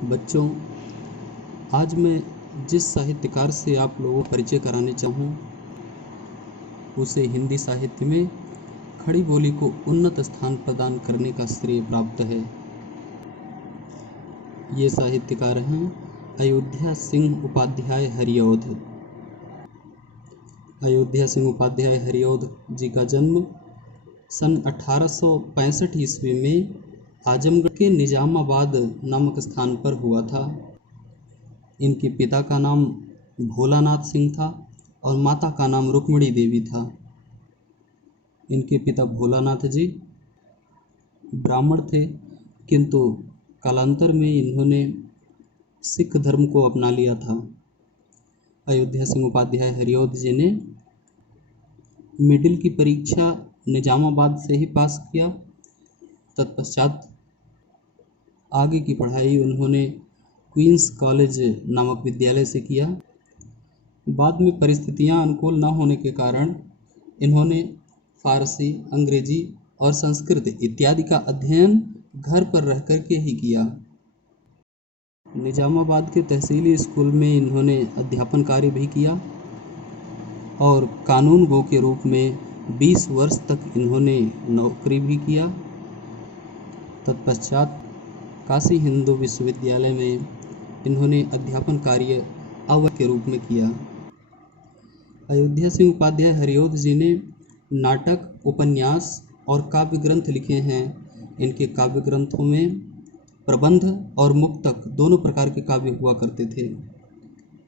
बच्चों, आज मैं जिस साहित्यकार से आप लोगों को परिचय कराने चाहूँ उसे हिंदी साहित्य में खड़ी बोली को उन्नत स्थान प्रदान करने का श्रेय प्राप्त है। ये साहित्यकार हैं अयोध्या सिंह उपाध्याय हरिऔध। अयोध्या सिंह उपाध्याय हरिऔध जी का जन्म सन 1865 ईस्वी में आजमगढ़ के निजामाबाद नामक स्थान पर हुआ था। इनके पिता का नाम भोलानाथ सिंह था और माता का नाम रुक्मिणी देवी था। इनके पिता भोलानाथ जी ब्राह्मण थे, किंतु कालांतर में इन्होंने सिख धर्म को अपना लिया था। अयोध्या सिंह उपाध्याय हरिऔध जी ने मिडिल की परीक्षा निजामाबाद से ही पास किया। तत्पश्चात आगे की पढ़ाई उन्होंने क्वींस कॉलेज नामक विद्यालय से किया। बाद में परिस्थितियां अनुकूल न होने के कारण इन्होंने फारसी, अंग्रेजी और संस्कृत इत्यादि का अध्ययन घर पर रह कर के ही किया। निजामाबाद के तहसीली स्कूल में इन्होंने अध्यापन कार्य भी किया और कानून गो के रूप में 20 वर्ष तक इन्होंने नौकरी भी किया। तत्पश्चात काशी हिंदू विश्वविद्यालय में इन्होंने अध्यापन कार्य अवध के रूप में किया। अयोध्या सिंह उपाध्याय हरिऔध जी ने नाटक, उपन्यास और काव्य ग्रंथ लिखे हैं। इनके काव्य ग्रंथों में प्रबंध और मुक्तक दोनों प्रकार के काव्य हुआ करते थे।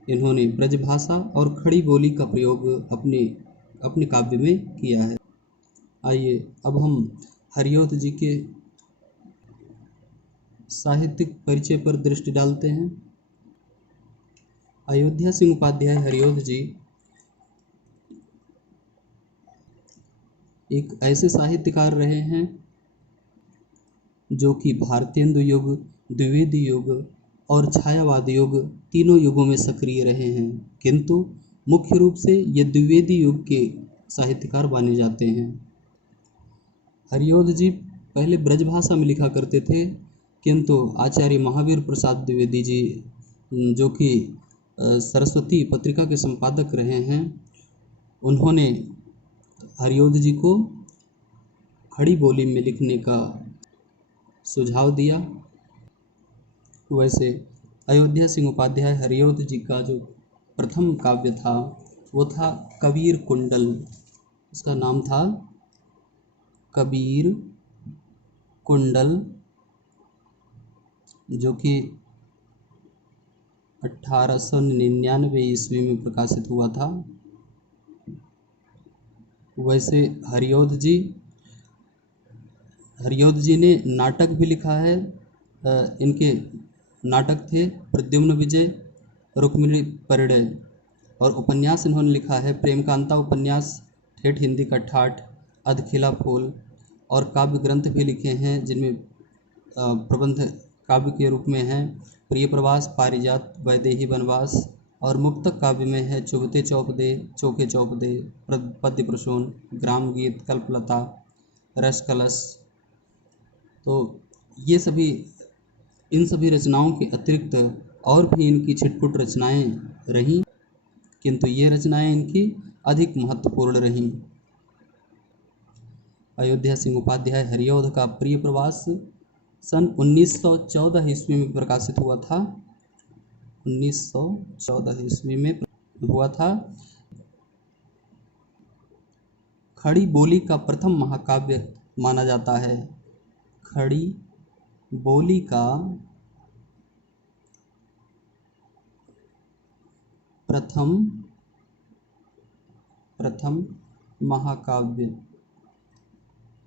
इन्होंने ब्रजभाषा और खड़ी बोली का प्रयोग अपने काव्य में किया है। आइए अब हम हरिऔध जी के साहित्यिक परिचय पर दृष्टि डालते हैं। अयोध्या सिंह उपाध्याय हरिऔध जी एक ऐसे साहित्यकार रहे हैं जो कि भारतेंदु युग, द्विवेदी युग और छायावाद युग तीनों युगों में सक्रिय रहे हैं, किंतु मुख्य रूप से ये द्विवेदी युग के साहित्यकार माने जाते हैं। हरिऔध जी पहले ब्रजभाषा में लिखा करते थे, किंतु आचार्य महावीर प्रसाद द्विवेदी जी जो कि सरस्वती पत्रिका के संपादक रहे हैं, उन्होंने हरिऔध जी को खड़ी बोली में लिखने का सुझाव दिया। वैसे अयोध्या सिंह उपाध्याय हरिऔध जी का जो प्रथम काव्य था वो था कबीर कुंडल। उसका नाम था कबीर कुंडल, जो कि 1899 ईस्वी में प्रकाशित हुआ था। वैसे हरिऔध जी ने नाटक भी लिखा है। इनके नाटक थे प्रद्युम्न विजय, रुक्मिणी परिणय, और उपन्यास इन्होंने लिखा है प्रेमकांता उपन्यास, ठेठ हिंदी का ठाठ, अधखिला फूल, और काव्य ग्रंथ भी लिखे हैं जिनमें प्रबंध काव्य के रूप में हैं प्रिय प्रवास, पारिजात, वैदेही वनवास, और मुक्तक काव्य में है चुभते चौप दे, चौके चौप दे, पद्य प्रसून, ग्राम गीत, कल्पलता, रस कलश। तो ये इन सभी रचनाओं के अतिरिक्त और भी इनकी छिटपुट रचनाएं रहीं, किंतु ये रचनाएं इनकी अधिक महत्वपूर्ण रहीं। अयोध्या सिंह उपाध्याय हरिऔध का प्रिय प्रवास सन 1914 ईस्वी में प्रकाशित हुआ था। 1914 ईस्वी में हुआ था। खड़ी बोली का प्रथम महाकाव्य माना जाता है। खड़ी बोली का प्रथम महाकाव्य,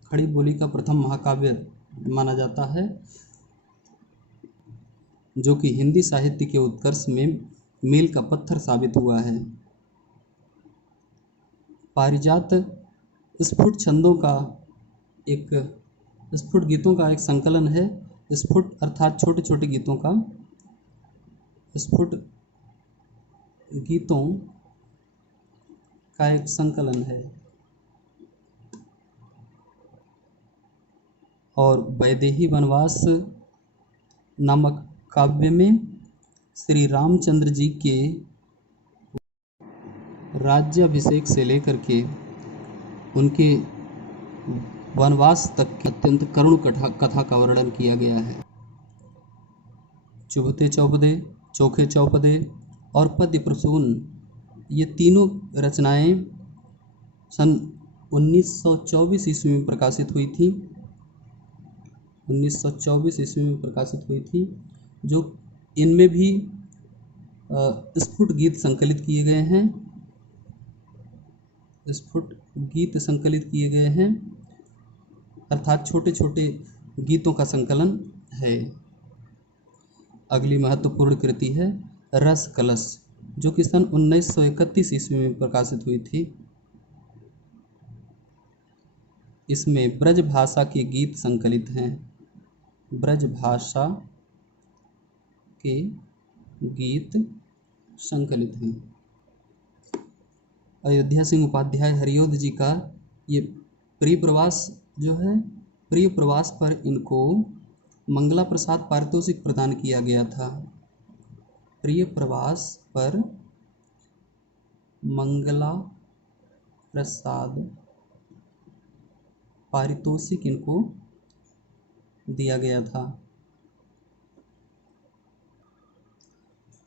खड़ी बोली का प्रथम महाकाव्य माना जाता है, जो कि हिंदी साहित्य के उत्कर्ष में मील का पत्थर साबित हुआ है। पारिजात स्फुट छंदों का स्फुट गीतों का एक संकलन है। स्फुट अर्थात छोटे छोटे गीतों का, स्फुट गीतों का एक संकलन है। और वैदेही वनवास नामक काव्य में श्री रामचंद्र जी के राज्याभिषेक से लेकर के उनके वनवास तक की अत्यंत करुण कथा का वर्णन किया गया है। चुभते चौपदे, चोखे चौपदे और पद्य प्रसून, ये तीनों रचनाएं सन 1924 ईस्वी में प्रकाशित हुई थी। 1924 ईस्वी में प्रकाशित हुई थी, जो इनमें भी स्फुट गीत संकलित किए गए हैं। स्फुट गीत संकलित किए गए हैं अर्थात छोटे छोटे गीतों का संकलन है। अगली महत्वपूर्ण कृति है रस कलश, जो कि सन 1931 ईस्वी में प्रकाशित हुई थी। इसमें ब्रज भाषा के गीत संकलित हैं। ब्रज भाषा के गीत संकलित हैं। अयोध्या सिंह उपाध्याय हरिओध जी का ये प्रिय प्रवास जो है, प्रिय प्रवास पर इनको मंगला प्रसाद पारितोषिक प्रदान किया गया था। प्रिय प्रवास पर मंगला प्रसाद पारितोषिक इनको दिया गया था।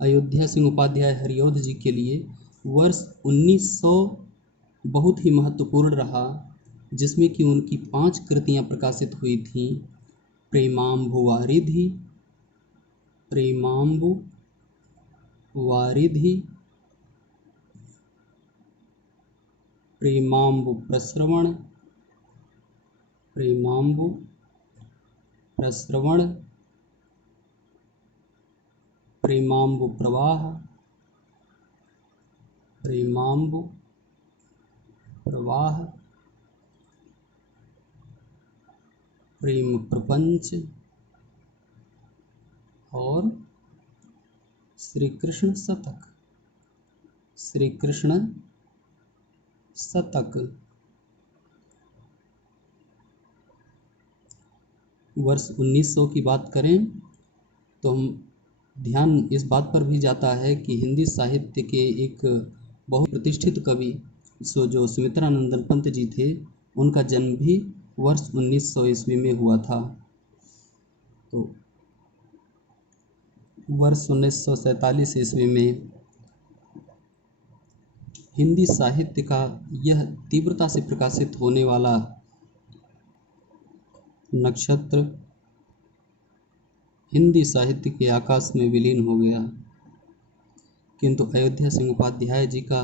अयोध्या सिंह उपाध्याय हरिओध जी के लिए वर्ष 1900 बहुत ही महत्वपूर्ण रहा, जिसमें कि उनकी 5 कृतियां प्रकाशित हुई थीं। प्रेमांबु वारिधि, प्रेमांबु वारिधि, प्रेमांबु प्रश्रवण, प्रेमांबु प्रश्रवण, प्रेमांबु प्रवाह, प्रेमांबु प्रवाह, प्रेम प्रपंच और श्री कृष्ण शतक, श्री कृष्ण शतक। वर्ष 1900 की बात करें तो हम ध्यान इस बात पर भी जाता है कि हिंदी साहित्य के एक बहुत प्रतिष्ठित कवि जो सुमित्रानंदन पंत जी थे, उनका जन्म भी वर्ष 1900 ईस्वी में हुआ था। तो वर्ष 1947 ईस्वी में हिंदी साहित्य का यह तीव्रता से प्रकाशित होने वाला नक्षत्र हिंदी साहित्य के आकाश में विलीन हो गया। किंतु अयोध्या सिंह उपाध्याय जी का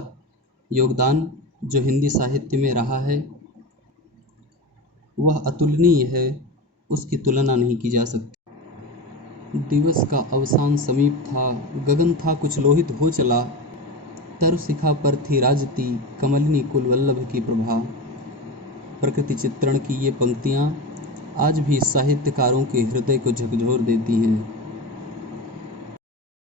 योगदान जो हिंदी साहित्य में रहा है वह अतुलनीय है, उसकी तुलना नहीं की जा सकती। दिवस का अवसान समीप था, गगन था कुछ लोहित हो चला, तरु शिखा पर थी राजती कमलिनी कुल वल्लभ की प्रभा। प्रकृति चित्रण की ये पंक्तियाँ आज भी साहित्यकारों के हृदय को झकझोर देती हैं।